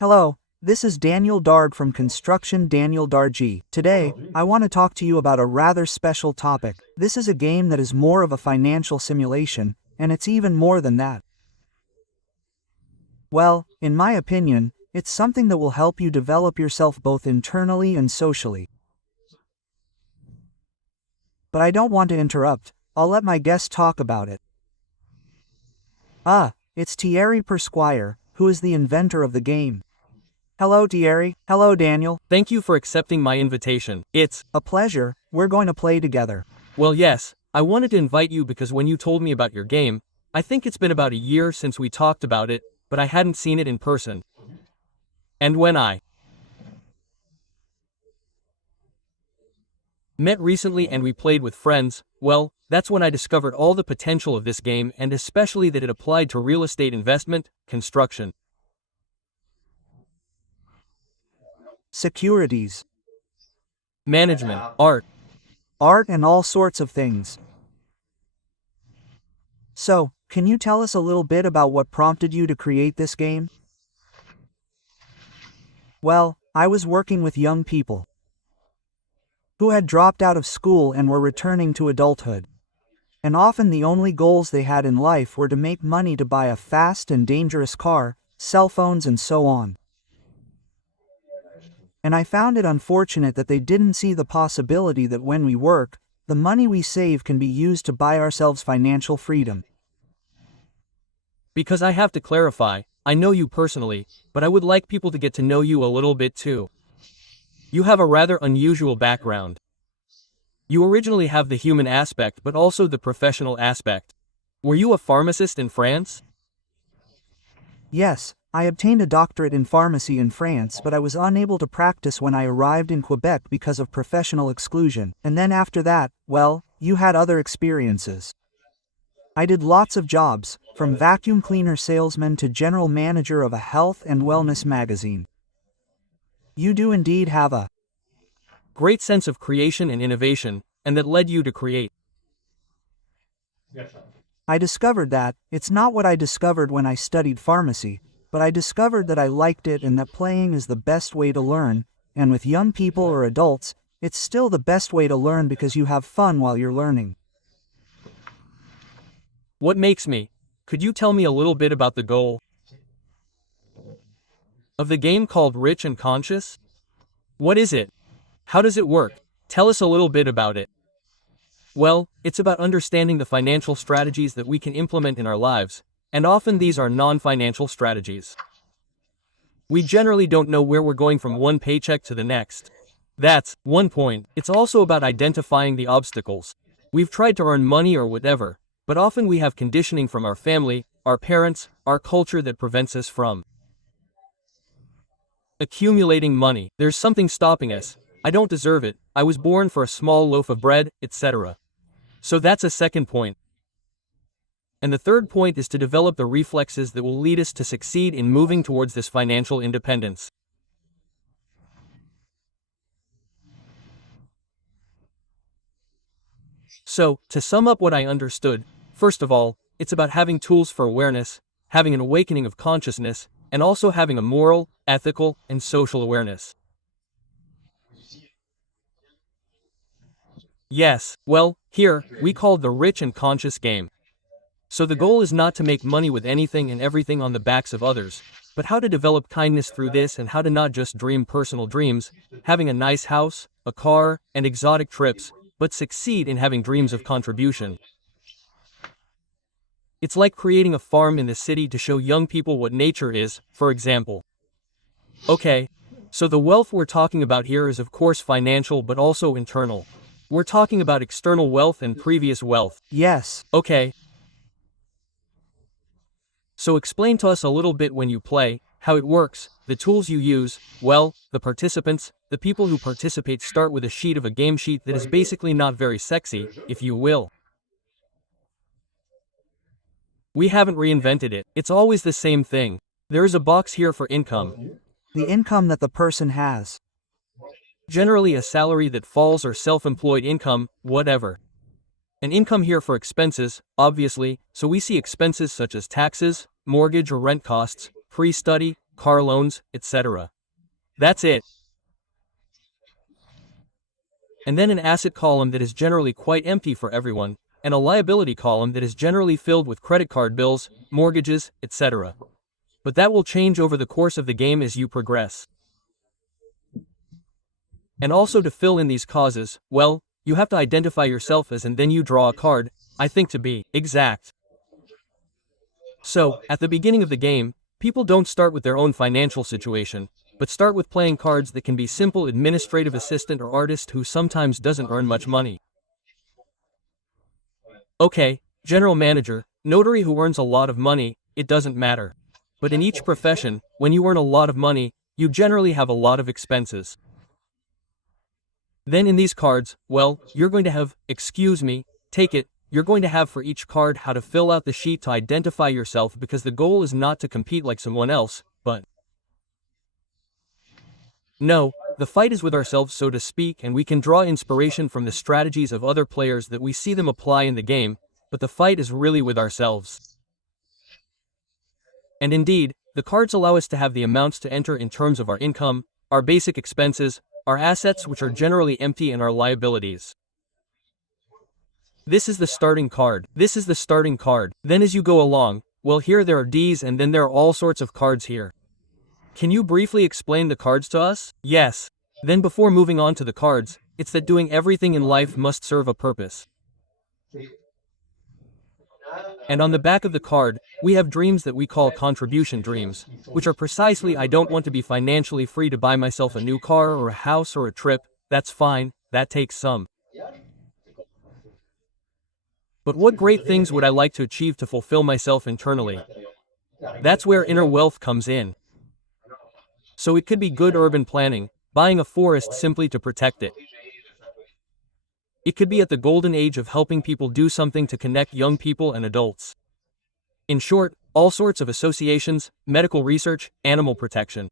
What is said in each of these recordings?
Hello, this is Daniel Darg from Construction Daniel Dargy. Today, I want to talk to you about a rather special topic. This is a game that is more of a financial simulation, and it's even more than that. Well, in my opinion, it's something that will help you develop yourself both internally and socially. But I don't want to interrupt, I'll let my guest talk about it. It's Thierry Pasquier, who is the inventor of the game. Hello Thierry. Hello Daniel. Thank you for accepting my invitation. It's a pleasure. We're going to play together. Well, yes, I wanted to invite you because when you told me about your game, I think it's been about a year since we talked about it, but I hadn't seen it in person. And when I met recently and we played with friends, well, that's when I discovered all the potential of this game and especially that it applied to real estate investment, construction, securities, management, art, and all sorts of things. So, can you tell us a little bit about what prompted you to create this game? Well, I was working with young people who had dropped out of school and were returning to adulthood. And often the only goals they had in life were to make money to buy a fast and dangerous car, cell phones and so on. And I found it unfortunate that they didn't see the possibility that when we work, the money we save can be used to buy ourselves financial freedom. Because I have to clarify, I know you personally, but I would like people to get to know you a little bit too. You have a rather unusual background. You originally have the human aspect but also the professional aspect. Were you a pharmacist in France? Yes, I obtained a doctorate in pharmacy in France, but I was unable to practice when I arrived in Quebec because of professional exclusion. And then after that, well, you had other experiences. I did lots of jobs, from vacuum cleaner salesman to general manager of a health and wellness magazine. You do indeed have a great sense of creation and innovation, and that led you to create. I discovered that it's not what I discovered when I studied pharmacy, but I discovered that I liked it and that playing is the best way to learn, and with young people or adults, it's still the best way to learn because you have fun while you're learning. What makes me? Could you tell me a little bit about the goal of the game called Riche and Conscient? What is it? How does it work? Tell us a little bit about it. Well, it's about understanding the financial strategies that we can implement in our lives, and often these are non-financial strategies. We generally don't know where we're going from one paycheck to the next. That's one point. It's also about identifying the obstacles. We've tried to earn money or whatever, but often we have conditioning from our family, our parents, our culture that prevents us from accumulating money. There's something stopping us. I don't deserve it. I was born for a small loaf of bread, etc. So that's a second point. And the third point is to develop the reflexes that will lead us to succeed in moving towards this financial independence. So, to sum up what I understood, first of all, it's about having tools for awareness, having an awakening of consciousness, and also having a moral, ethical, and social awareness. Yes, well, here, we call the Riche and Conscious game. So the goal is not to make money with anything and everything on the backs of others, but how to develop kindness through this and how to not just dream personal dreams, having a nice house, a car, and exotic trips, but succeed in having dreams of contribution. It's like creating a farm in the city to show young people what nature is, for example. Okay, so the wealth we're talking about here is of course financial but also internal. We're talking about external wealth and previous wealth. Yes. Okay. So explain to us a little bit when you play, how it works, the tools you use. Well, the participants, the people who participate start with a sheet of a game sheet that is basically not very sexy, if you will. We haven't reinvented it. It's always the same thing. There is a box here for income. The income that the person has. Generally a salary that falls or self-employed income, whatever. An income here for expenses, obviously, so we see expenses such as taxes, mortgage or rent costs, pre-study, car loans, etc. That's it. And then an asset column that is generally quite empty for everyone, and a liability column that is generally filled with credit card bills, mortgages, etc. But that will change over the course of the game as you progress. And also to fill in these causes, well, you have to identify yourself as and then you draw a card, I think to be exact. So, at the beginning of the game, people don't start with their own financial situation, but start with playing cards that can be simple administrative assistant or artist who sometimes doesn't earn much money. Okay, general manager, notary who earns a lot of money, it doesn't matter. But in each profession, when you earn a lot of money, you generally have a lot of expenses. Then in these cards, well, you're going to have, excuse me, take it, you're going to have for each card how to fill out the sheet to identify yourself because the goal is not to compete like someone else, but no, the fight is with ourselves so to speak, and we can draw inspiration from the strategies of other players that we see them apply in the game, but the fight is really with ourselves. And indeed, the cards allow us to have the amounts to enter in terms of our income, our basic expenses, our assets which are generally empty, and our liabilities. This is the starting card. This is the starting card. Then as you go along, well, here there are Ds and then there are all sorts of cards here. Can you briefly explain the cards to us? Yes. Then before moving on to the cards, it's that doing everything in life must serve a purpose. And on the back of the card, we have dreams that we call contribution dreams, which are precisely I don't want to be financially free to buy myself a new car or a house or a trip, that's fine, that takes some. But what great things would I like to achieve to fulfill myself internally? That's where inner wealth comes in. So it could be good urban planning, buying a forest simply to protect it. It could be at the golden age of helping people do something to connect young people and adults. In short, all sorts of associations, medical research, animal protection.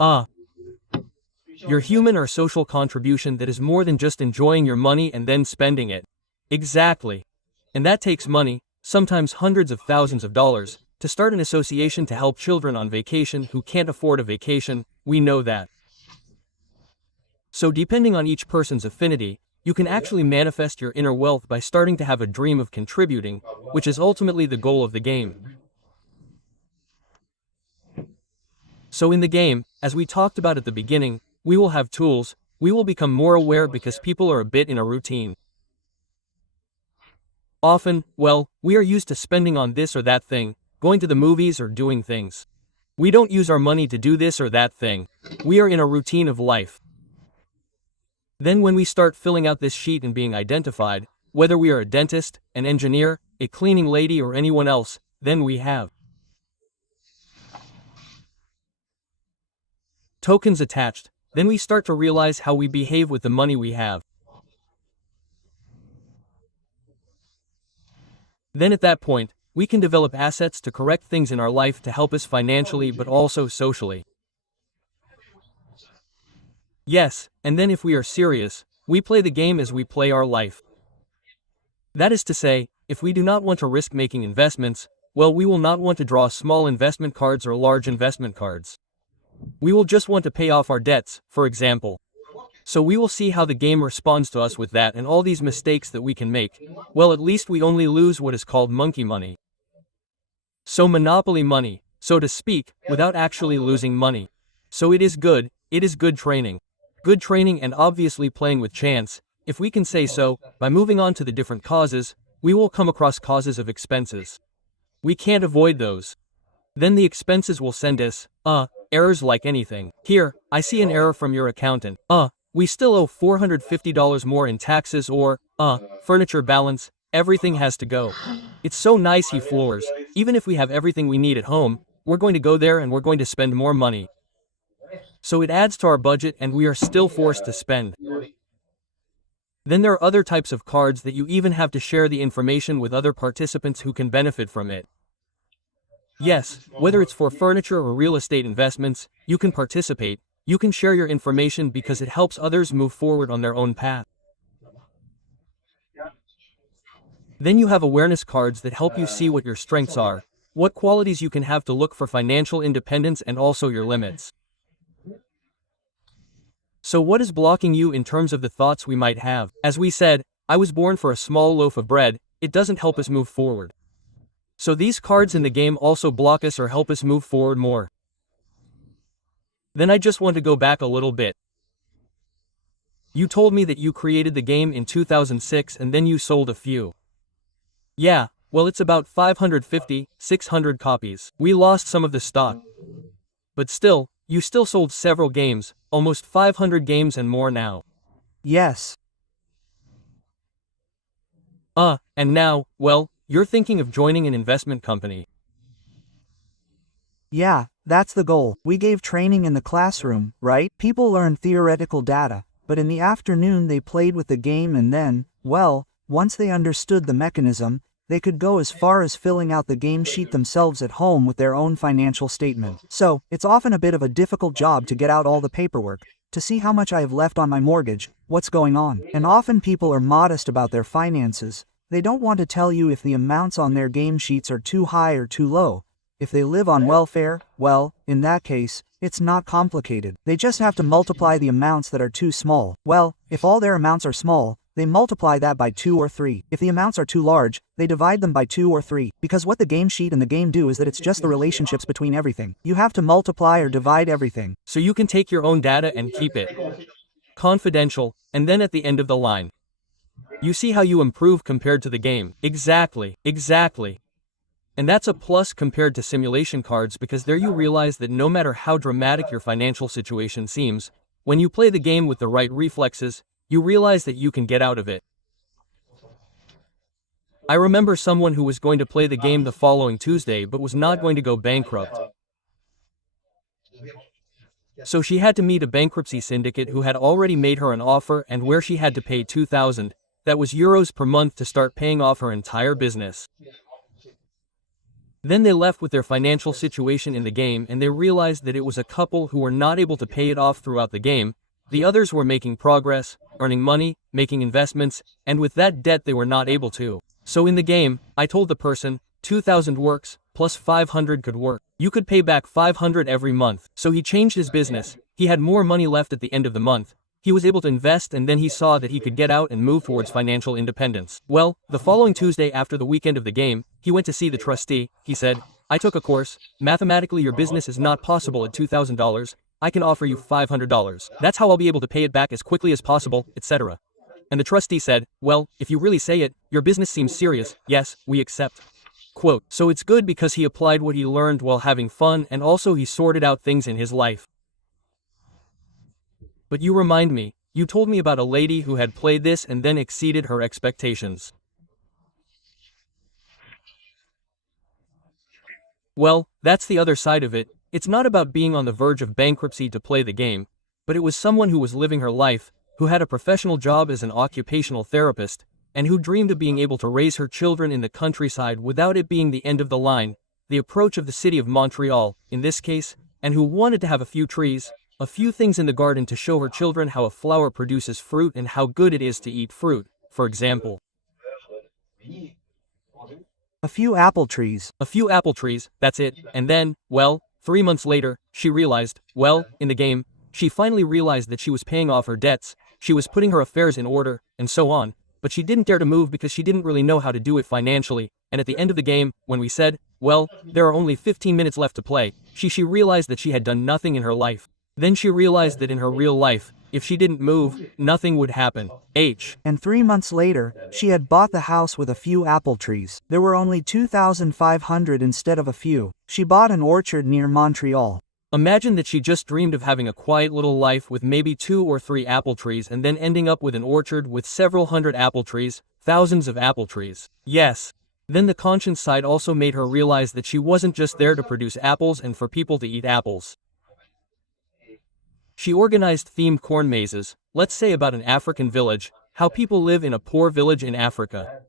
Your human or social contribution that is more than just enjoying your money and then spending it. Exactly. And that takes money, sometimes hundreds of thousands of dollars, to start an association to help children on vacation who can't afford a vacation, we know that. So depending on each person's affinity, you can actually manifest your inner wealth by starting to have a dream of contributing, which is ultimately the goal of the game. So in the game, as we talked about at the beginning, we will have tools, we will become more aware because people are a bit in a routine. Often, well, we are used to spending on this or that thing, going to the movies or doing things. We don't use our money to do this or that thing. We are in a routine of life. Then when we start filling out this sheet and being identified, whether we are a dentist, an engineer, a cleaning lady or anyone else, then we have tokens attached. Then we start to realize how we behave with the money we have. Then at that point, we can develop assets to correct things in our life to help us financially but also socially. Yes, and then if we are serious, we play the game as we play our life. That is to say, if we do not want to risk making investments, well, we will not want to draw small investment cards or large investment cards. We will just want to pay off our debts, for example. So we will see how the game responds to us with that and all these mistakes that we can make. Well, at least we only lose what is called monkey money. So monopoly money, so to speak, without actually losing money. So it is good training. Good training and obviously playing with chance, if we can say so. By moving on to the different causes, we will come across causes of expenses. We can't avoid those. Then the expenses will send us, errors like anything. Here, I see an error from your accountant. We still owe $450 more in taxes or, furniture balance, everything has to go. It's so nice he floors, even if we have everything we need at home, we're going to go there and we're going to spend more money. So it adds to our budget and we are still forced to spend. Then there are other types of cards that you even have to share the information with other participants who can benefit from it. Yes, whether it's for furniture or real estate investments, you can participate, you can share your information because it helps others move forward on their own path. Then you have awareness cards that help you see what your strengths are, what qualities you can have to look for financial independence and also your limits. So what is blocking you in terms of the thoughts we might have? As we said, I was born for a small loaf of bread, it doesn't help us move forward. So these cards in the game also block us or help us move forward more. Then I just want to go back a little bit. You told me that you created the game in 2006 and then you sold a few. Yeah, well it's about 550, 600 copies. We lost some of the stock. But still, you still sold several games, almost 500 games and more now. Yes. And now, well, you're thinking of joining an investment company. Yeah, that's the goal. We gave training in the classroom, right? People learned theoretical data, but in the afternoon they played with the game and then, well, once they understood the mechanism, they could go as far as filling out the game sheet themselves at home with their own financial statement. So, it's often a bit of a difficult job to get out all the paperwork, to see how much I have left on my mortgage, what's going on. And often people are modest about their finances. They don't want to tell you if the amounts on their game sheets are too high or too low. If they live on welfare, well, in that case, it's not complicated. They just have to multiply the amounts that are too small. Well, if all their amounts are small, they multiply that by 2 or 3. If the amounts are too large, they divide them by 2 or 3. Because what the game sheet and the game do is that it's just the relationships between everything. You have to multiply or divide everything. So you can take your own data and keep it confidential, and then at the end of the line, you see how you improve compared to the game. Exactly. And that's a plus compared to simulation cards because there you realize that no matter how dramatic your financial situation seems, when you play the game with the right reflexes, you realize that you can get out of it. I remember someone who was going to play the game the following Tuesday but was not going to go bankrupt. So she had to meet a bankruptcy syndicate who had already made her an offer and where she had to pay 2,000, that was euros per month to start paying off her entire business. Then they left with their financial situation in the game and they realized that it was a couple who were not able to pay it off throughout the game. The others were making progress, earning money, making investments, and with that debt they were not able to. So in the game, I told the person, 2,000 works, plus 500 could work. You could pay back 500 every month. So he changed his business, he had more money left at the end of the month. He was able to invest and then he saw that he could get out and move towards financial independence. Well, the following Tuesday after the weekend of the game, he went to see the trustee. He said, I took a course, mathematically your business is not possible at $2,000, I can offer you $500. That's how I'll be able to pay it back as quickly as possible, etc. And the trustee said, well, if you really say it, your business seems serious, yes, we accept. Quote, so it's good because he applied what he learned while having fun and also he sorted out things in his life. But you remind me, you told me about a lady who had played this and then exceeded her expectations. Well, that's the other side of it. It's not about being on the verge of bankruptcy to play the game, but it was someone who was living her life, who had a professional job as an occupational therapist, and who dreamed of being able to raise her children in the countryside without it being the end of the line, the approach of the city of Montreal, in this case, and who wanted to have a few trees, a few things in the garden to show her children how a flower produces fruit and how good it is to eat fruit, for example. A few apple trees. A few apple trees, that's it, and then, well, 3 months later, she realized, well, in the game, she finally realized that she was paying off her debts, she was putting her affairs in order, and so on, but she didn't dare to move because she didn't really know how to do it financially, and at the end of the game, when we said, well, there are only 15 minutes left to play, she realized that she had done nothing in her life. Then she realized that in her real life, if she didn't move, nothing would happen. And 3 months later, she had bought the house with a few apple trees. There were only 2,500 instead of a few. She bought an orchard near Montreal. Imagine that she just dreamed of having a quiet little life with maybe 2 or 3 apple trees and then ending up with an orchard with several hundred apple trees, thousands of apple trees. Yes. Then the conscience side also made her realize that she wasn't just there to produce apples and for people to eat apples. She organized themed corn mazes, let's say about an African village, how people live in a poor village in Africa.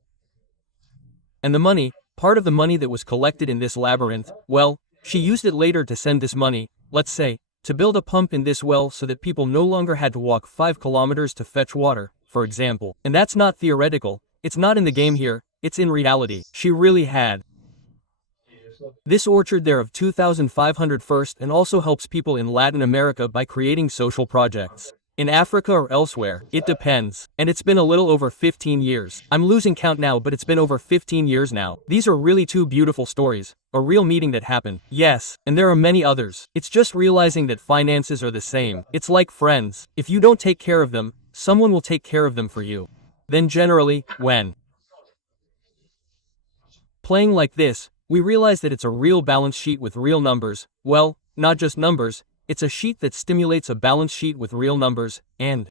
And the money, part of the money that was collected in this labyrinth, well, she used it later to send this money, let's say, to build a pump in this well so that people no longer had to walk 5 kilometers to fetch water, for example. And that's not theoretical, it's not in the game here, it's in reality. She really had This orchard there of 2,500 first and also helps people in Latin America by creating social projects. In Africa or elsewhere, it depends. And it's been a little over 15 years. I'm losing count now, but it's been over 15 years now. These are really two beautiful stories. A real meeting that happened. Yes, and there are many others. It's just realizing that finances are the same. It's like friends. If you don't take care of them, someone will take care of them for you. Then generally, when playing like this, we realize that it's a real balance sheet with real numbers. Well, not just numbers. It's a sheet that stimulates a balance sheet with real numbers, and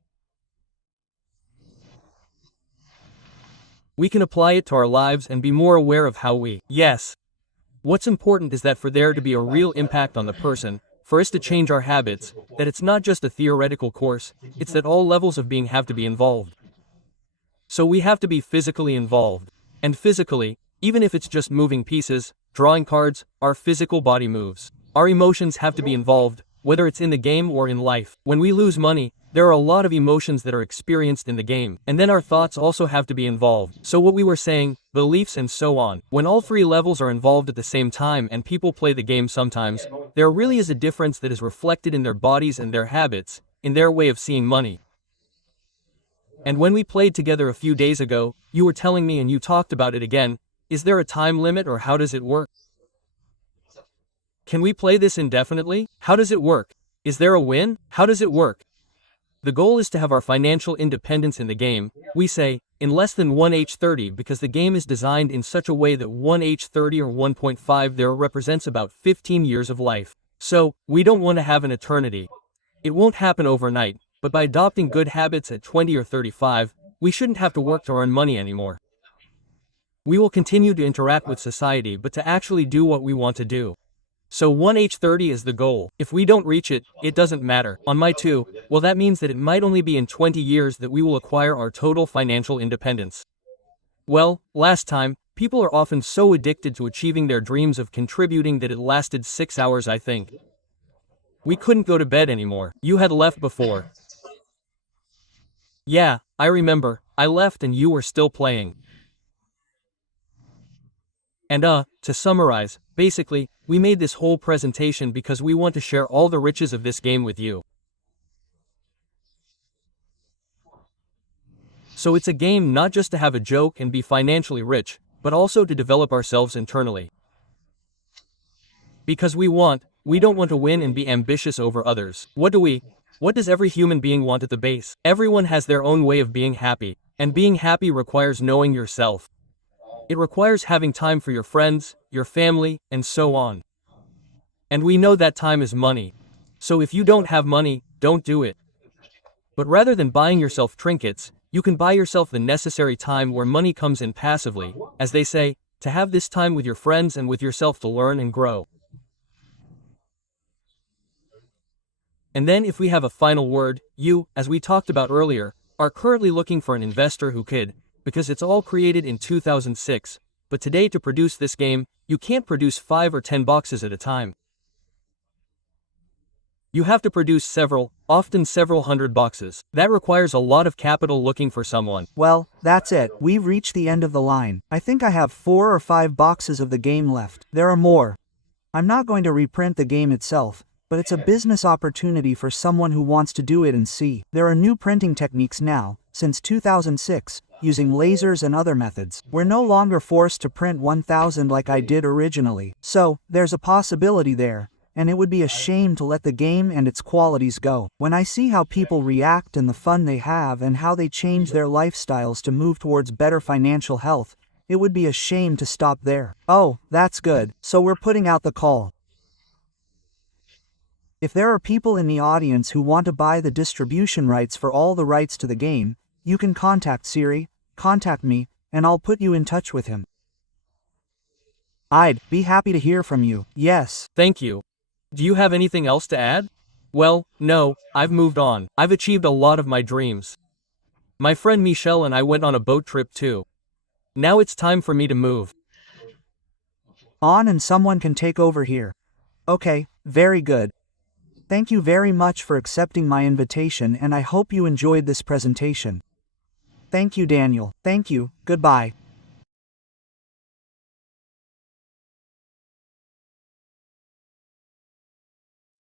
we can apply it to our lives and be more aware of how we. Yes. What's important is that for there to be a real impact on the person, for us to change our habits, that it's not just a theoretical course, it's that all levels of being have to be involved. So we have to be physically involved. And physically, even if it's just moving pieces, drawing cards, our physical body moves. Our emotions have to be involved, whether it's in the game or in life. When we lose money, there are a lot of emotions that are experienced in the game, and then our thoughts also have to be involved. So what we were saying, beliefs and so on. When all three levels are involved at the same time and people play the game sometimes, there really is a difference that is reflected in their bodies and their habits, in their way of seeing money. And when we played together a few days ago, you were telling me and you talked about it again, is there a time limit or how does it work? Can we play this indefinitely? How does it work? Is there a win? How does it work? The goal is to have our financial independence in the game, we say, in less than 1h30 because the game is designed in such a way that 1h30 or 1.5 there represents about 15 years of life. So, we don't want to have an eternity. It won't happen overnight, but by adopting good habits at 20 or 35, we shouldn't have to work to earn money anymore. We will continue to interact with society but to actually do what we want to do. So 1h30 is the goal. If we don't reach it, it doesn't matter. On my 2, well that means that it might only be in 20 years that we will acquire our total financial independence. Well, last time, people are often so addicted to achieving their dreams of contributing that it lasted 6 hours I think. We couldn't go to bed anymore. You had left before. Yeah, I remember, I left and you were still playing. And to summarize, basically, we made this whole presentation because we want to share all the riches of this game with you. So it's a game not just to have a joke and be financially rich, but also to develop ourselves internally. Because we don't want to win and be ambitious over others. What does every human being want at the base? Everyone has their own way of being happy, and being happy requires knowing yourself. It requires having time for your friends, your family, and so on. And we know that time is money. So if you don't have money, don't do it. But rather than buying yourself trinkets, you can buy yourself the necessary time where money comes in passively, as they say, to have this time with your friends and with yourself to learn and grow. And then if we have a final word, you, as we talked about earlier, are currently looking for an investor who could, because it's all created in 2006, but today to produce this game, you can't produce 5 or 10 boxes at a time. You have to produce several, often several hundred boxes. That requires a lot of capital looking for someone. Well, that's it. We've reached the end of the line. I think I have 4 or 5 boxes of the game left. There are more. I'm not going to reprint the game itself, but it's a business opportunity for someone who wants to do it and see. There are new printing techniques now, since 2006, using lasers and other methods. We're no longer forced to print 1,000 like I did originally. So, there's a possibility there, and it would be a shame to let the game and its qualities go. When I see how people react and the fun they have and how they change their lifestyles to move towards better financial health, it would be a shame to stop there. Oh, that's good. So we're putting out the call. If there are people in the audience who want to buy the distribution rights for all the rights to the game, you can contact Siri, contact me, and I'll put you in touch with him. I'd be happy to hear from you. Yes. Thank you. Do you have anything else to add? Well, no, I've moved on. I've achieved a lot of my dreams. My friend Michelle and I went on a boat trip too. Now it's time for me to move on and someone can take over here. Okay, very good. Thank you very much for accepting my invitation and I hope you enjoyed this presentation. Thank you, Daniel. Thank you. Goodbye.